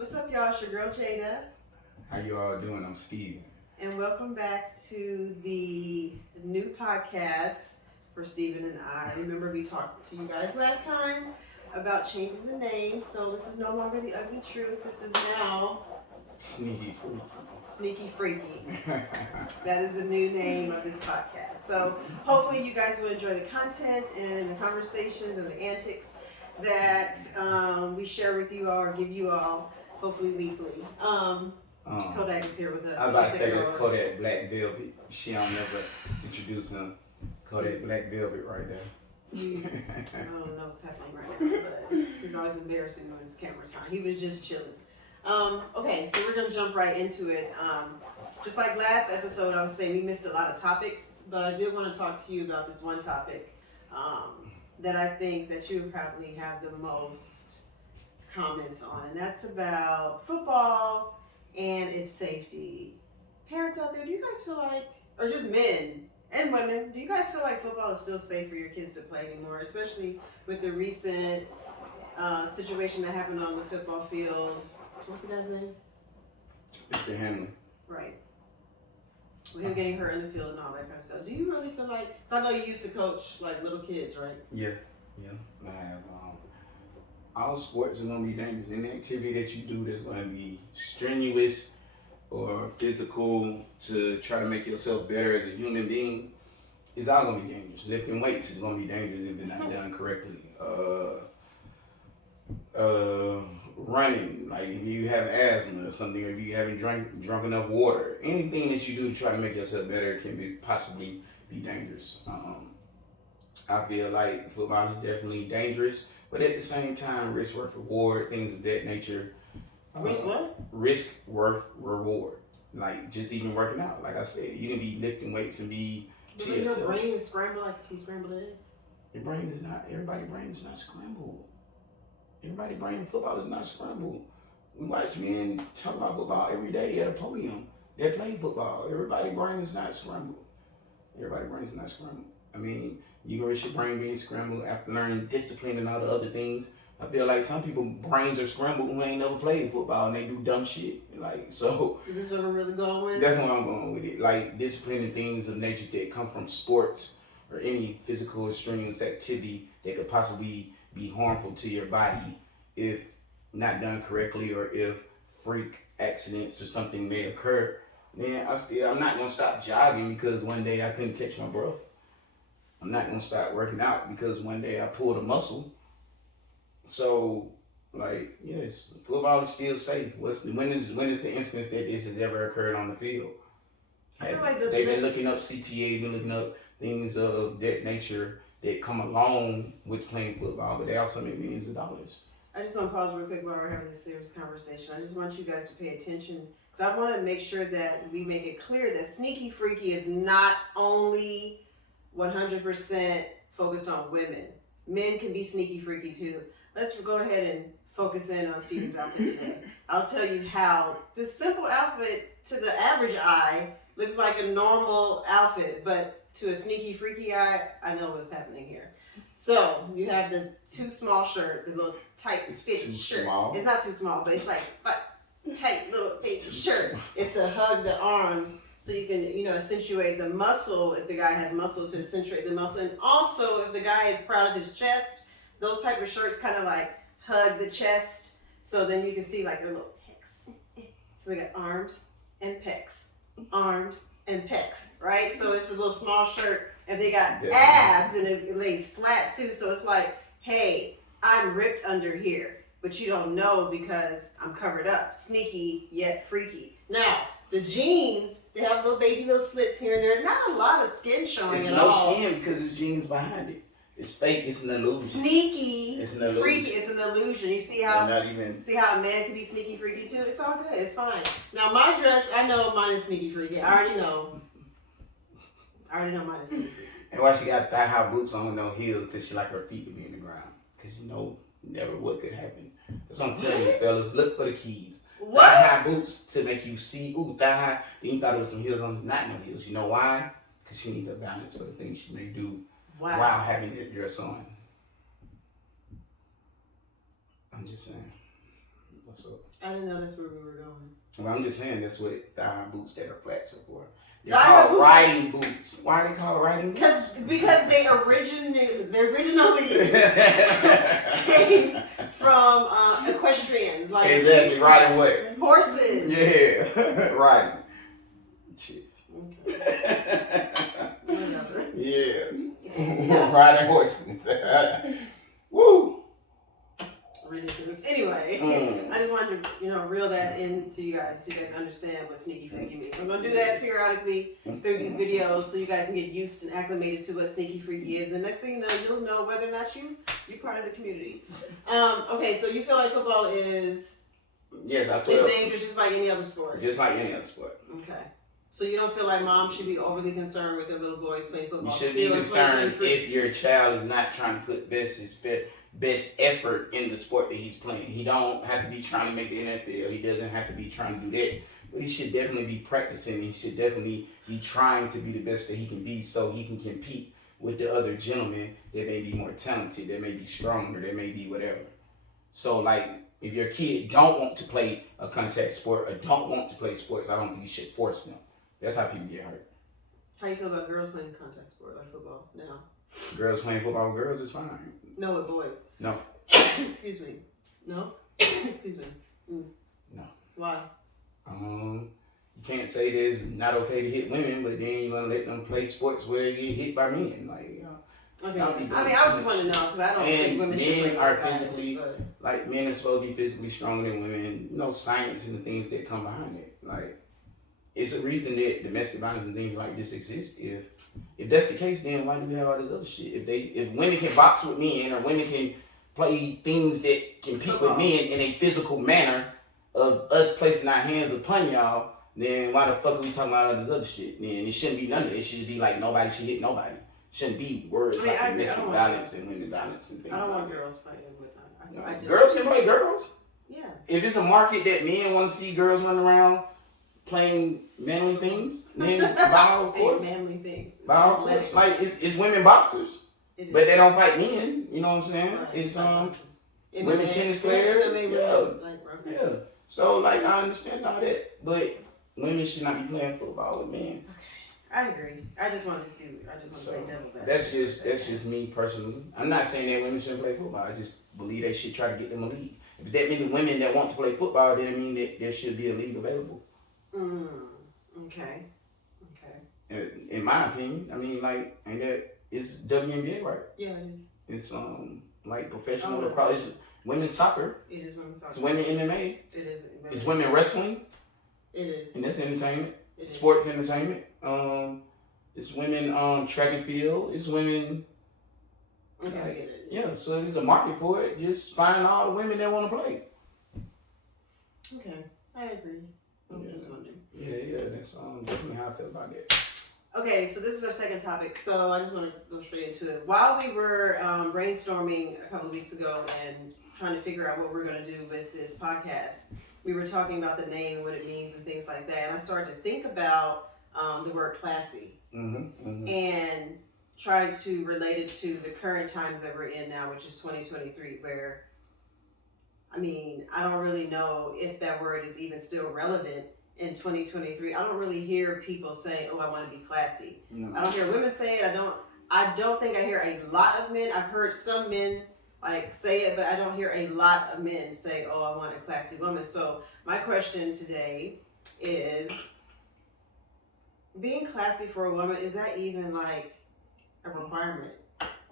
What's up, y'all? It's your girl Jada, How you all doing? I'm Steve. and welcome back to the new podcast for Steven and I. Remember, we talked to you guys last time about changing the name, so this is no longer the ugly truth. This is now Sneaky freak. Sneaky Freaky. That is the new name of this podcast. So hopefully you guys will enjoy the content and the conversations and the antics that we share with you all or give you all, hopefully weekly. Kodak is here with us. I was about to say that's Kodak Black Velvet. She don't never introduce him. Kodak Black Velvet right there. I don't know what's happening right now, but he's always embarrassing when his camera's on. He was just chilling. Okay, so we're gonna jump right into it. Just like last episode, I was saying we missed a lot of topics, but I did want to talk to you about this one topic that I think that you would probably have the most comments on, and that's about football and its safety. Parents out there, do you guys feel like, or just men and women, do you guys feel like football is still safe for your kids to play anymore, especially with the recent situation that happened on the football field? What's the guy's name? Mr. Hamlin. Right. With him getting hurt in the field and all that kind of stuff. Do you really feel like, so I know you used to coach like little kids, right? Yeah. I have. All sports are gonna be dangerous. Any activity that you do that's gonna be strenuous or physical to try to make yourself better as a human being is all gonna be dangerous. Lifting weights is gonna be dangerous if it's not done correctly. Running, like if you have asthma or something, or if you haven't drunk enough water, anything that you do to try to make yourself better can possibly be dangerous. I feel like football is definitely dangerous, but at the same time, risk worth reward, things of that nature. Risk what? Risk worth reward. Like just even working out. Like I said, you can be lifting weights and be to Your yourself. brain is scrambled like some scrambled eggs. Your brain is not. Everybody's brain is not scrambled. Everybody's brain in football is not scrambled. We watch men talk about football every day at a podium. They play football. Everybody's brain is not scrambled. Everybody's brain is not scrambled. I mean, you can risk your brain being scrambled after learning discipline and all the other things. I feel like some people's brains are scrambled who ain't never played football and they do dumb shit. Like, so. Is this what we're really going with? That's where I'm going with it. Like, discipline and things of nature that come from sports or any physical or strenuous activity that could possibly be harmful to your body if not done correctly, or if freak accidents or something may occur, then I'm not gonna stop jogging because one day I couldn't catch my breath. I'm not gonna stop working out because one day I pulled a muscle. So, like, yes, football is still safe. When is the instance that this has ever occurred on the field? They've been looking up CTA, they've been looking up things of that nature that come along with playing football, but they also make millions of dollars. I just want to pause real quick while we're having this serious conversation. I just want you guys to pay attention because I want to make sure that we make it clear that Sneaky Freaky is not only 100% focused on women. Men can be sneaky freaky too. Let's go ahead and focus in on Steven's outfit today. I'll tell you how this simple outfit to the average eye looks like a normal outfit, but to a sneaky freaky eye, I know what's happening here. So you have the too small shirt, the little tight fit shirt. Small. It's not too small, but it's like tight little fit shirt. It's to hug the arms so you can, accentuate the muscle if the guy has muscle, to accentuate the muscle. And also if the guy is proud of his chest, those type of shirts kind of like hug the chest, so then you can see like their little pecs. So they got arms and pecs, arms and pecs, right? So it's a little small shirt. And they got abs and it lays flat too. So it's like, hey, I'm ripped under here, but you don't know because I'm covered up. Sneaky yet freaky. Now, the jeans, they have little slits here and there. Not a lot of skin showing at all. It's no skin because there's jeans behind it. It's fake. It's an illusion. Sneaky, it's an illusion. Freaky. It's an illusion. You see how see how a man can be sneaky freaky too? It's all good. It's fine. Now my dress, I know mine is sneaky freaky. I already know mine is sneaky freaky. And why she got thigh-high boots on with no heels? Because she like her feet to be in the ground. Because never what could happen. That's what I'm telling you, fellas. Look for the keys. What? Thigh-high boots to make you see, thigh-high. Then you thought it was some heels on, not no heels. You know why? Because she needs a balance for the things she may do while having that dress on. I'm just saying. What's up? I didn't know that's where we were going. Well, I'm just saying that's what thigh high boots that are flats are for. They're Thigh-high called boots? riding boots. Why are they called riding boots? Because they originally came from equestrians, like Exactly, riding what? horses. Yeah, riding. Shit. Okay. Whatever. Yeah. Riding horses. Woo. Ridiculous. Anyway, I just wanted to, reel that into you guys so you guys understand what sneaky freaky means. I'm gonna do that periodically through these videos so you guys can get used and acclimated to what sneaky freaky is. The next thing you know, you'll know whether or not you're part of the community. Okay, so you feel like football is dangerous just like any other sport. Just like any other sport. Okay. So you don't feel like mom should be overly concerned with their little boys playing football? You should be concerned if your child is not trying to put best effort in the sport that he's playing. He don't have to be trying to make the NFL. He doesn't have to be trying to do that. But he should definitely be practicing. He should definitely be trying to be the best that he can be so he can compete with the other gentlemen that may be more talented, that may be stronger, that may be whatever. So, like, if your kid don't want to play a contact sport or don't want to play sports, I don't think you should force them. That's how people get hurt. How you feel about girls playing contact sport like football now? Girls playing football with girls is fine. No, with boys. No. Excuse me. No? Excuse me. No. Why? You can't say that it's not okay to hit women, but then you're going to let them play sports where you get hit by men. Like, okay. I just want to know because I don't think women should play are guys, physically, like, men are supposed to be physically stronger than women. Science and the things that come behind it. Like, it's a reason that domestic violence and things like this exist. If that's the case, then why do we have all this other shit? If women can box with men or women can play things that compete with men in a physical manner of us placing our hands upon y'all, then why the fuck are we talking about all this other shit? Then it shouldn't be none of it. It should be like nobody should hit nobody. It shouldn't be words like domestic violence and women violence and things like that. I don't want girls playing with them. Girls can play girls. Yeah. If it's a market that men want to see girls run around playing manly things, then by all course. Manly things. By all course. Like it's women boxers. But they don't fight men, you know what I'm saying? Right. It's women tennis players. Yeah. So like I understand all that, but women should not be playing football with men. Okay. I agree. I just wanted to play devil's advocate. That's just me personally. I'm not saying that women shouldn't play football. I just believe they should try to get them a league. If that many women that want to play football, then it mean that there should be a league available. Okay. In my opinion, I mean, like, and that it's WNBA, right? Yeah, it is. It's like professional lacrosse. It's women's soccer. It is women's soccer. It's women MMA. It is. It's women wrestling. It is. And that's entertainment. It Sports entertainment. It's women track and field. It's women. Okay, I get it. Yeah, so if there's a market for it, just find all the women that want to play. Okay, I agree. Yeah, that's definitely how I feel about that. Okay, so this is our second topic, so I just want to go straight into it. While we were brainstorming a couple of weeks ago and trying to figure out what we're going to do with this podcast, we were talking about the name, what it means, and things like that, and I started to think about the word classy and tried to relate it to the current times that we're in now, which is 2023, where I mean, I don't really know if that word is even still relevant in 2023. I don't really hear people saying, "Oh, I want to be classy." No. I don't hear women say it. I don't think I hear a lot of men. I've heard some men like say it, but I don't hear a lot of men say, "Oh, I want a classy woman." So my question today is, being classy for a woman, is that even like a requirement?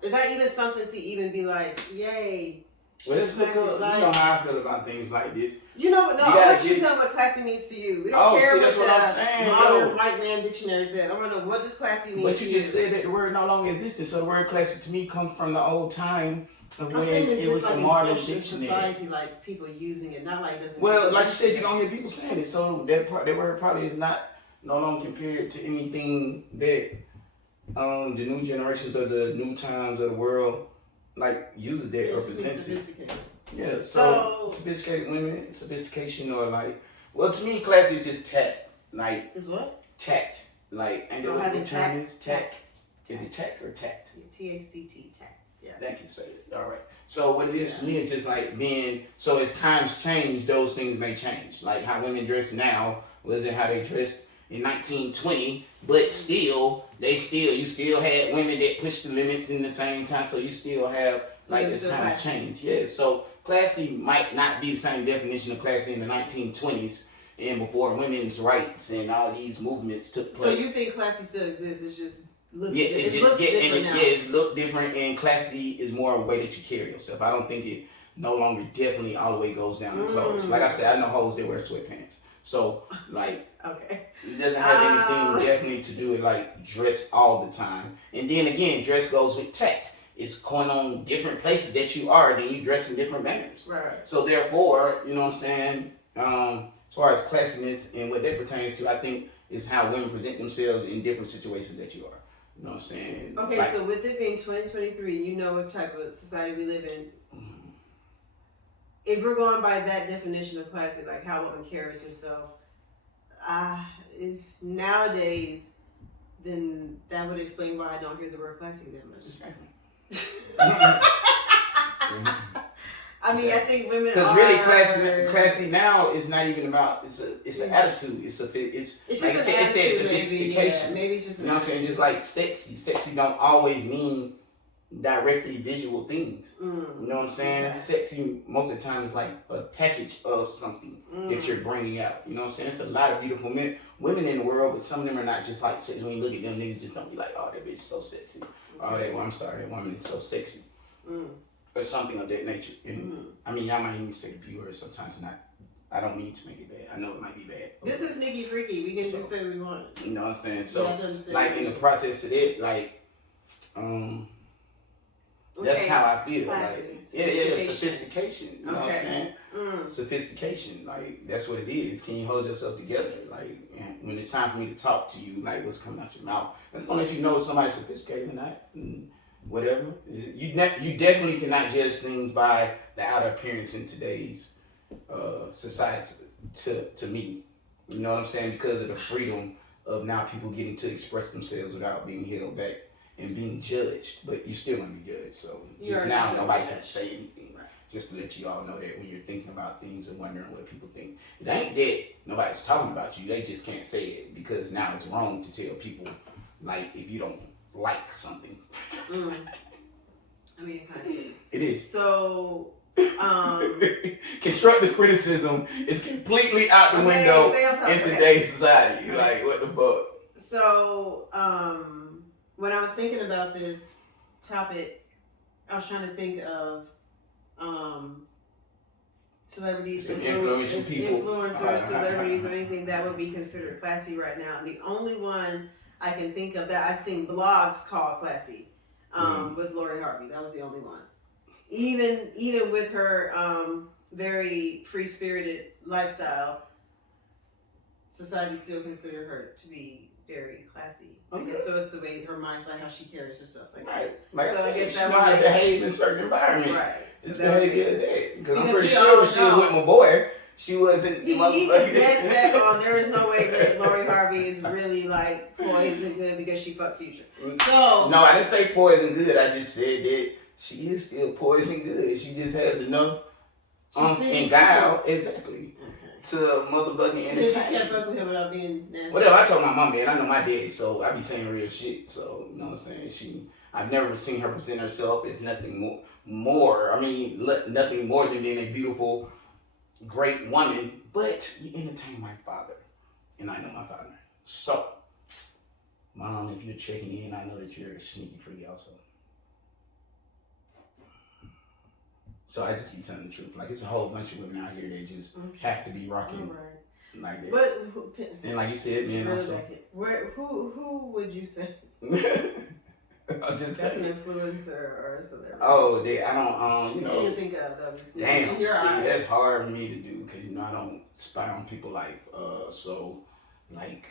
Is that even something to even be like, yay? Well, let's look up. You know how I feel about things like this. You know, no, I want you to tell me what classy means to you. We don't care what the modern white man dictionary says. I want to know, what does classy mean to you? But you just said that the word no longer existed, so the word classy to me comes from the old time of when it was the modern dictionary. Society, like people using it, not like it doesn't. Well, like you said, you don't hear people saying it, so that word probably is no longer compared to anything that the new generations of the new times of the world like uses that or presents it. Yeah, so sophisticated women, sophistication, or like, well, to me, classy is just tact. Like, is what? Tact. Like, and the term is tact. Is it tact or tact? T-A-C-T, tact. Yeah. Thank you, say it. All right. So what it is to me is just like being. So as times change, those things may change. Like how women dress now wasn't how they dressed in 1920, but still, you still had women that pushed the limits in the same time. So you still have like as times change. Yeah. So classy might not be the same definition of classy in the 1920s and before women's rights and all these movements took place. So you think classy still exists? It's just looks yeah, different. It looks different now. Yeah, it's look different, and classy is more a way that you carry yourself. I don't think it no longer definitely all the way goes down to clothes. Like I said, I know hoes that wear sweatpants. So like okay. It doesn't have anything definitely to do with like dress all the time. And then again, dress goes with tact. It's going on different places that you are, then you dress in different manners. Right. So therefore, you know what I'm saying? As far as classiness and what that pertains to, I think is how women present themselves in different situations that you are. You know what I'm saying? Okay, like, so with it being 2023, you know what type of society we live in. Mm-hmm. If we're going by that definition of classy, like how a woman carries herself, if nowadays, then that would explain why I don't hear the word classy that much. Exactly. I mean, I think women because really classy now is not even about it's an attitude. It's like just an attitude, sophistication. Maybe it's just you know what I'm saying. Just like sexy. Sexy don't always mean directly visual things. You know what I'm saying? Okay. Sexy most of the time is like a package of something that you're bringing out. You know what I'm saying? It's a lot of beautiful women in the world, but some of them are not just like sexy. When you look at them, niggas just don't be like, oh, that bitch is so sexy. Oh, that woman is so sexy. Or something of that nature. And I mean, y'all might even say pure sometimes. I don't mean to make it bad. I know it might be bad. This is sneaky freaky. We can just say what we want. You know what I'm saying? So, like in the process of it, like, that's how I feel. Like, sophistication. You know what I'm saying? Sophistication. Like, that's what it is. Can you hold yourself together? Like, when it's time for me to talk to you, like, what's coming out your mouth? That's gonna let you know if somebody's sophisticated or not. Whatever. You definitely cannot judge things by the outer appearance in today's society. To me, you know what I'm saying? Because of the freedom of now people getting to express themselves without being held back and being judged, but you're still gonna be judged. So just now nobody can say anything. Right. Just to let you all know that when you're thinking about things and wondering what people think, it ain't that nobody's talking about you. They just can't say it because now it's wrong to tell people like if you don't like something. I mean, it kind of is. It is. So, constructive criticism is completely out the window in today's society. Like, what the fuck? So, when I was thinking about this topic, I was trying to think of celebrities, influencers, celebrities, or anything that would be considered classy right now. The only one I can think of that I've seen blogs call classy was loriharvey. That was the only one. Even with her very free-spirited lifestyle, society still consider her to be very classy. Okay. So it's the way her mind's like how she carries herself. Right. Like so I guess she know how to behave in certain environments. Right. It's behavior of that. Because I'm pretty sure when she was with my boy, she wasn't. He is dead set on. There is no way that loriharvey is really like poised and good because she fucked Future. So no, I didn't say poised and good. I just said that she is still poised and good. She just has enough and guile exactly to motherfucking entertain. You can't fuck with him without being nasty. Whatever. I told my mom, man. I know my daddy, so I be saying real shit. So you know what I'm saying. I've never seen her present herself as nothing more. I mean, nothing more than being a beautiful, great woman, but you entertain my father, and I know my father. So, Mom, if you're checking in, I know that you're a sneaky freak also. So I just be telling the truth. Like, it's a whole bunch of women out here that just have to be rocking like that. But and like you said, man, also. Who would you say? I'm just that's saying. An influencer or a celebrity. Oh, I don't, you know. You can think of those. Damn, see, that's hard for me to do because, you know, I don't spy on people's life. So, like.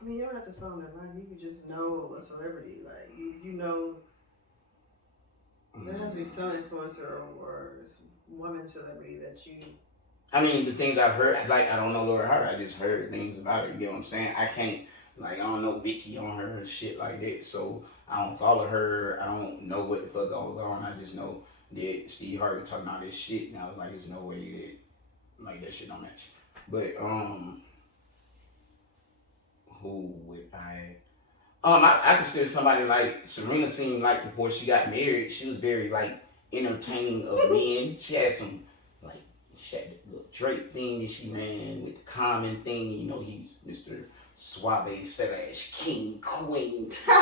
I mean, you don't have to spy on their life. You can just know a celebrity. Like, you know, there has to be some influencer or woman celebrity that you. I mean, the things I've heard, like, I don't know loriharvey. I just heard things about her. You get what I'm saying? I can't Like I don't know Vicky on her and shit like that. So I don't follow her. I don't know what the fuck goes on. I just know that Steve Harvey talking all this shit, and I was like, there's no way that like that shit don't match. But who would I? I consider somebody like Serena seemed like before she got married, she was very like entertaining of men. She had some like she had the little Drake thing that she ran with the Common thing. You know, he's Mr. Suave / King Queen. So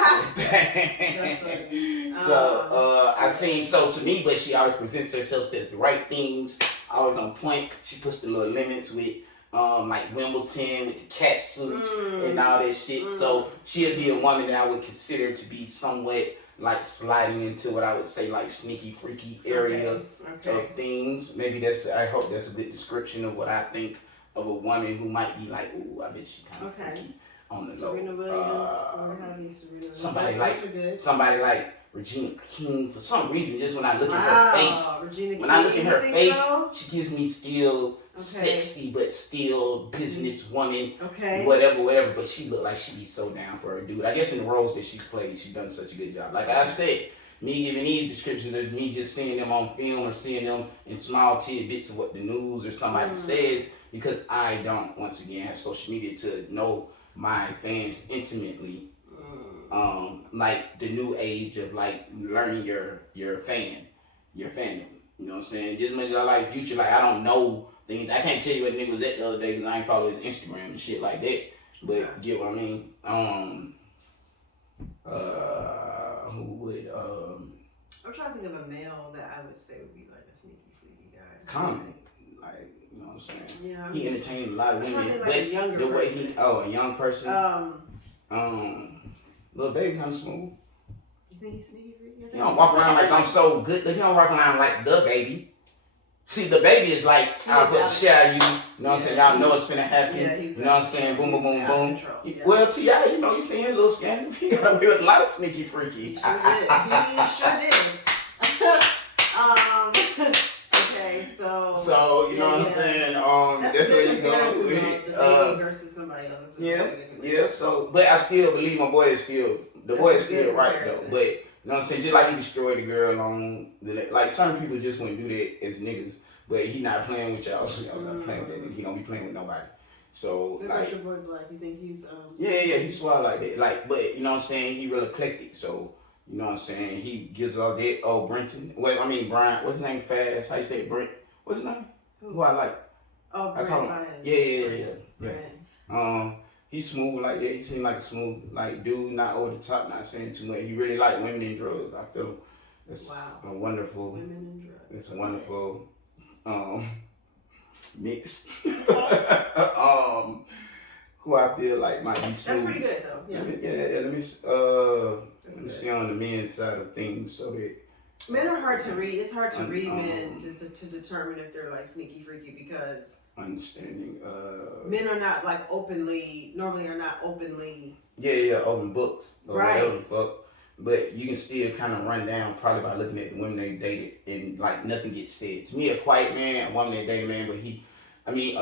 I seen so to me, but she always presents herself, says the right things, always on point. She puts the little limits with like Wimbledon with the cat suits and all that shit. So she'd be a woman that I would consider to be somewhat like sliding into what I would say like sneaky freaky area of things. Maybe I hope that's a good description of what I think of a woman who might be like, ooh, I bet she kind of freaky on the low. Serena Williams, somebody like Regina King. For some reason, just when I look at her face, when I look at her face, she gives me still sexy, but still businesswoman, whatever. But she look like she be so down for her dude. I guess in the roles that she's played, she's done such a good job. Like I said, me giving these descriptions of me just seeing them on film or seeing them in small tidbits of what the news or somebody says, because I don't, once again, have social media to know my fans intimately. Like the new age of like learning your fandom. You know what I'm saying? Just as much as I like Future, like I don't know things. I can't tell you what the nigga was at the other day because I ain't follow his Instagram and shit like that. But get what I mean? Who would I'm trying to think of a male that I would say would be like a sneaky freaky guy. Common. Like, you know what I'm saying? Yeah. He entertained a lot of women. Like a younger person. A young person. Little baby kind of smooth. You think he's sneaky freaky? He don't walk around like I'm so good. He don't walk around like the baby. See, the baby is like, I'll put the shit out of you. You know what I'm saying? Y'all know it's finna happen. Yeah, you know what I'm saying? Boom, boom, boom, boom. Yeah. Well, T.I., you know, you seen his little scandal. He got away with a lot of sneaky freaky. He sure did. Okay, so you know what I'm saying? That's where you go with it. The baby versus somebody else. Yeah. So, but I still believe my boy is still right though. But you know what I'm saying? Just like he destroyed the girl on like some people just wouldn't do that as niggas. But he not playing with y'all. So y'all not playing with that. He don't be playing with nobody. So like your boy Black, you think he's yeah, he's swell like that. Like, but you know what I'm saying? He real eclectic. So you know what I'm saying? He gives all that. Oh, Brenton. Well, I mean Brian. What's his name? Fast. How you say it? Brent? What's his name? Who I like? Oh, Brent. I call him. Yeah. He's smooth like that. He seemed like a smooth like dude, not over the top, not saying too much. He really like women and drugs. I feel it's a wonderful. Women and drugs. It's a wonderful mix. Who I feel like might be smooth. That's pretty good though. Yeah. Let me see on the men's side of things so that. Men are hard to read. It's hard to read men just to determine if they're like sneaky freaky because understanding men are not like openly open books or whatever the fuck. But you can still kind of run down probably by looking at the women they dated and like nothing gets said. To me, a quiet man, a woman that dated a man, but a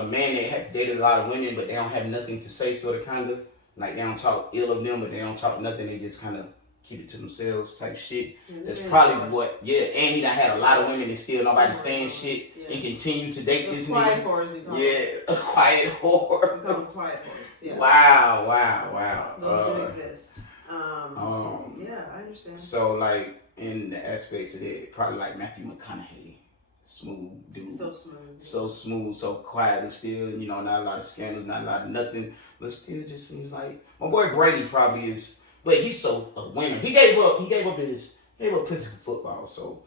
man that have dated a lot of women, but they don't have nothing to say, sort of, kind of. Like, they don't talk ill of them, but they don't talk nothing. They just kind of keep it to themselves type shit. That's probably what, and he done had a lot of women and still nobody saying shit and continue to date this nigga. A quiet whore. We call them quiet whores. Yeah. Wow. Those do exist. Yeah, I understand. So, like, in the aspects of it, probably like Matthew McConaughey. Smooth dude. So smooth, so quiet, but still, you know, not a lot of scandals, not a lot of nothing, but still just seems like my boy Brady probably is, but he's so a winner. He gave up pussy for football, so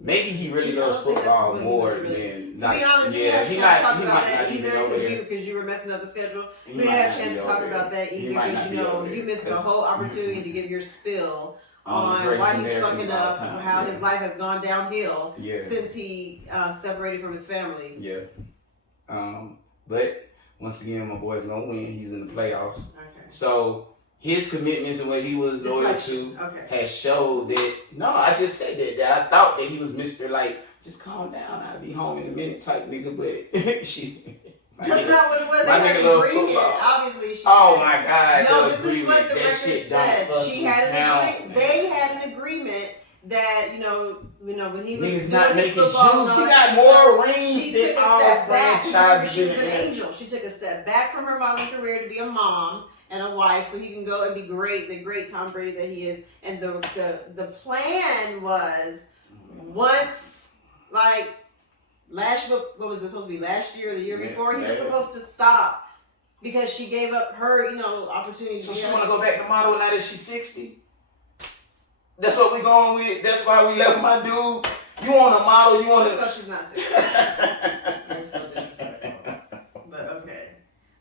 maybe he really loves football more than. To be honest, he might talk about that either because you were messing up the schedule. We didn't have a chance to talk about that either because you missed a whole opportunity to give your spill on why he's fucking up, how his life has gone downhill since he separated from his family. But once again, my boy's gonna win. He's in the playoffs. Okay. So his commitments and what he was loyal to has showed that. No, I just said that I thought that he was Mr. Like, just calm down, I'll be home in a minute type nigga. But That's not what it was. They my had nigga an love agreement. football. Obviously, she Oh said, my God! no, the this is what the that record shit said. don't She had an count, agreement. They had an agreement that when he was niggas doing not his making football, juice. He got more rings she than took a all step back. franchises. She was an angel. She took a step back from her modeling career to be a mom and a wife, so he can go and be great, the great Tom Brady that he is. And the plan was once what was it supposed to be last year or the year before? He was supposed to stop because she gave up her, opportunity. So she want to go back to model now that she's 60? That's what we going with. That's why we left my dude. You want a model? You want to? So she's not 60. You're so disrespectful. But okay.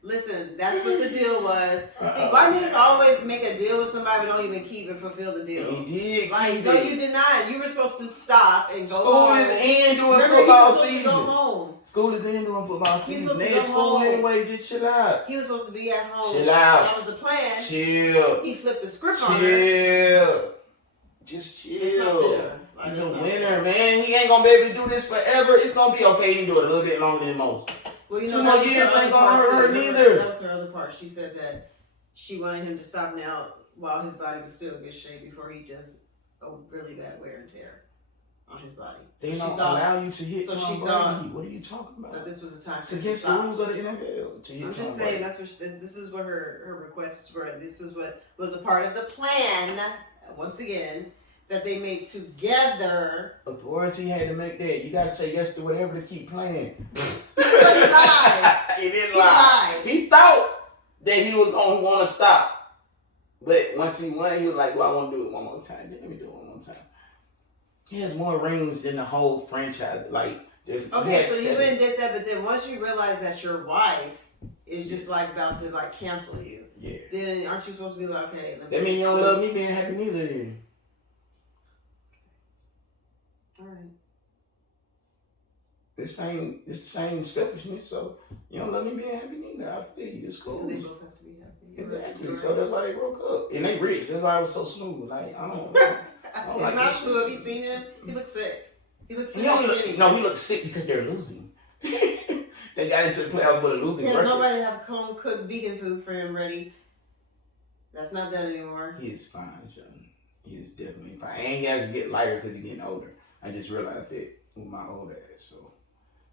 Listen, that's what the deal was. See, why niggas always make a deal with somebody but don't even keep and fulfill the deal? He did. No, you did not. You were supposed to stop and go School home. is in doing Remember, football he was supposed season. to go home. School is in doing football season. They They in school anyway. Just chill out. He was supposed to be at home. Chill out. That was the plan. Chill. He flipped the script on her. Chill. Just chill. He's a winner, man. He ain't gonna be able to do this forever. It's gonna be okay. He can do it a little bit longer than most. Well, 2 more years ain't gonna hurt her neither. That was her other part. She said that she wanted him to stop now while his body was still in good shape before he just really bad wear and tear on his body. They don't allow you to hit so Tom Brady. What are you talking about? That this was the time. It's against the rules of the NFL to hit I'm Tom just Brady. saying this is what her requests were. This is what was a part of the plan. Once again, that they made together. Of course, he had to make that. You gotta say yes to whatever to keep playing. He lied. He didn't lie. He thought that he was gonna want to stop, but once he won, he was like, "Well, I want to do it one more time. Let me do it one more time." He has more rings than the whole franchise. Okay, so you went and did that, but then once you realize that your wife is just about to cancel you, then aren't you supposed to be like, okay? That means you don't love me being happy neither. Then. All right. It's the same selfishness, so you don't let me being happy neither. I feel you. It's cool. They both have to be happy. Exactly. Right. So that's why they broke up. And they rich. That's why it was so smooth. I don't It's not smooth. Have you seen him? He looks sick. He looks sick. He looks sick because they're losing. They got into the playoffs with a losing record. Nobody have home cooked vegan food for him ready. That's not done anymore. He is fine, John. He is definitely fine. And he has to get lighter because he's getting older. I just realized that with my old ass. So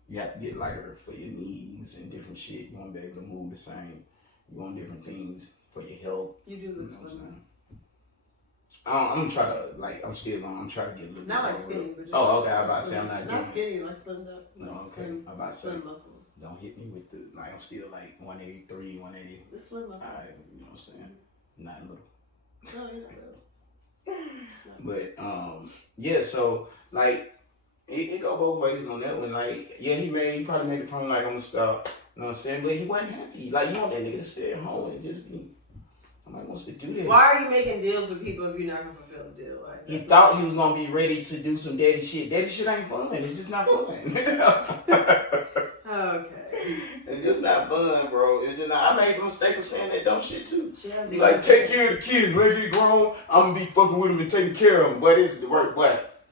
you have to get lighter for your knees and different shit. You want to be able to move the same. You want different things for your health. You do look slimmer. I'm gonna try to I'm trying to get a little not bit like skinny, but just okay, I was about to say I'm not skinny, like slimmed up. No, okay. Slim, I'm about to say slim muscles. Don't hit me with the I'm still 183, 180. The slim muscles. Alright, you know what I'm saying? Not little. No, you're not little. But so it go both ways on that one. He probably made the point I'm gonna stop. You know what I'm saying? But he wasn't happy. You want that nigga to stay at home and just be. Somebody wants to do that. Why are you making deals with people if you're not gonna fulfill the deal? He thought he was gonna be ready to do some daddy shit. Daddy shit ain't fun. It's just not fun. Okay. It's just not fun, bro. It's just not, I made the mistake of saying that dumb shit too. Like, take care of the kids. When they get grown, I'm gonna be fucking with them and taking care of them. But it's the work. But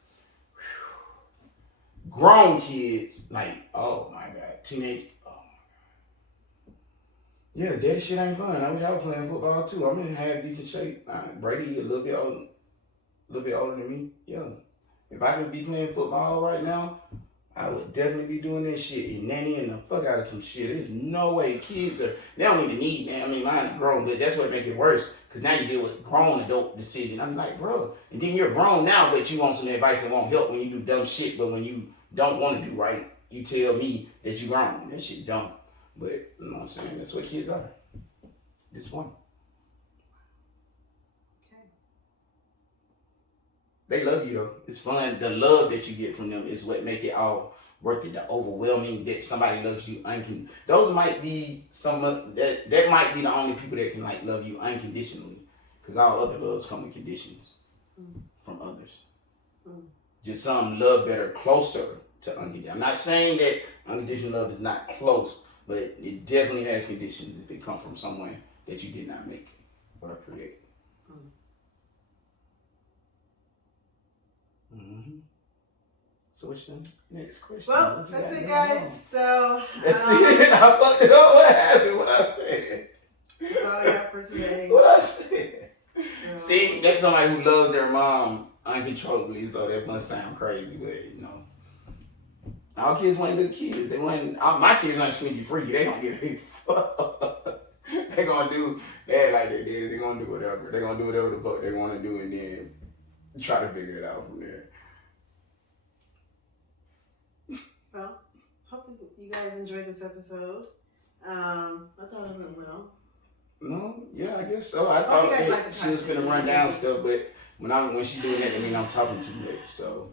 grown kids, oh my god, teenage. Yeah, daddy shit ain't fun. I was playing football too. I'm in half decent shape. Brady a little bit older than me. Yeah. If I could be playing football right now, I would definitely be doing this shit and nannying the fuck out of some shit. There's no way kids they don't even need, man. I mean, mine are grown, but that's what make it worse. Cause now you deal with grown adult decision. I'm like, bro, and then you're grown now, but you want some advice and won't help when you do dumb shit. But when you don't want to do right, you tell me that you grown. That shit dumb. But you know what I'm saying? That's what kids are. This one. Okay. They love you though. It's fun. The love that you get from them is what make it all worth it. The overwhelming that somebody loves you unconditionally. Those might be that might be the only people that can love you unconditionally. Because all other loves come with conditions from others. Just some love better closer to unconditional. I'm not saying that unconditional love is not close. But it definitely has conditions if it comes from someone that you did not make or create. So what's the next question? Well, What you that's got it, going guys. on? So That's it. I fucked it up. What happened? What I said? that's all I got for today. What I said? So, See, that's somebody who loves their mom uncontrollably, so that must sound crazy, but you know. Our kids weren't good kids. They weren't. My kids aren't sneaky freaky. They don't give a fuck. They gonna do that like they did. They gonna do whatever. They gonna do whatever the fuck they want to do, and then try to figure it out from there. well, hopefully you guys enjoyed this episode. I thought it went well. No, yeah, I guess so. I Hope thought you guys like the she was podcast. finna run down stuff, but when she doing that, I mean I'm talking too much, so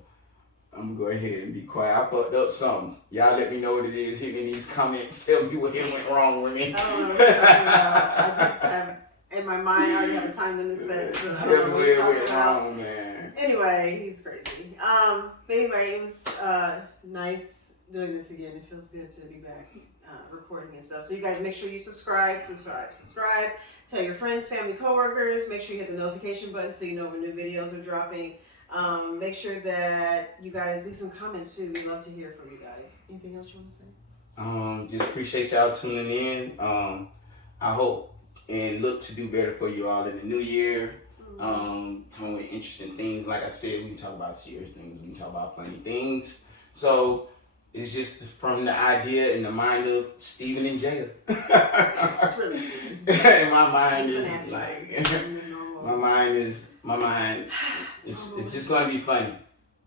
I'm gonna go ahead and be quiet. I fucked up something. Y'all let me know what it is. Hit me in these comments. Tell me what it went wrong with me. I don't know what you're talking about. I just have in my mind I already have a time limit set. So I Tell don't me know what what you're it talking went about. wrong, man. Anyway, he's crazy. But anyway, it was nice doing this again. It feels good to be back recording and stuff. So you guys make sure you subscribe. Tell your friends, family, coworkers. Make sure you hit the notification button so you know when new videos are dropping. Make sure that you guys leave some comments too. We love to hear from you guys. Anything else you want to say? Just appreciate y'all tuning in. I hope and look to do better for you all in the new year. Come with interesting things. Like I said, we can talk about serious things. We can talk about funny things. So it's just from the idea and the mind of Steven and Jada. It's really Steven. And my mind He's a is nasty like, guy. my mind. It's just gonna be funny.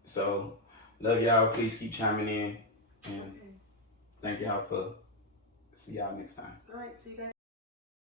So love y'all. Please keep chiming in, and thank y'all for. See y'all next time. All right, see you guys.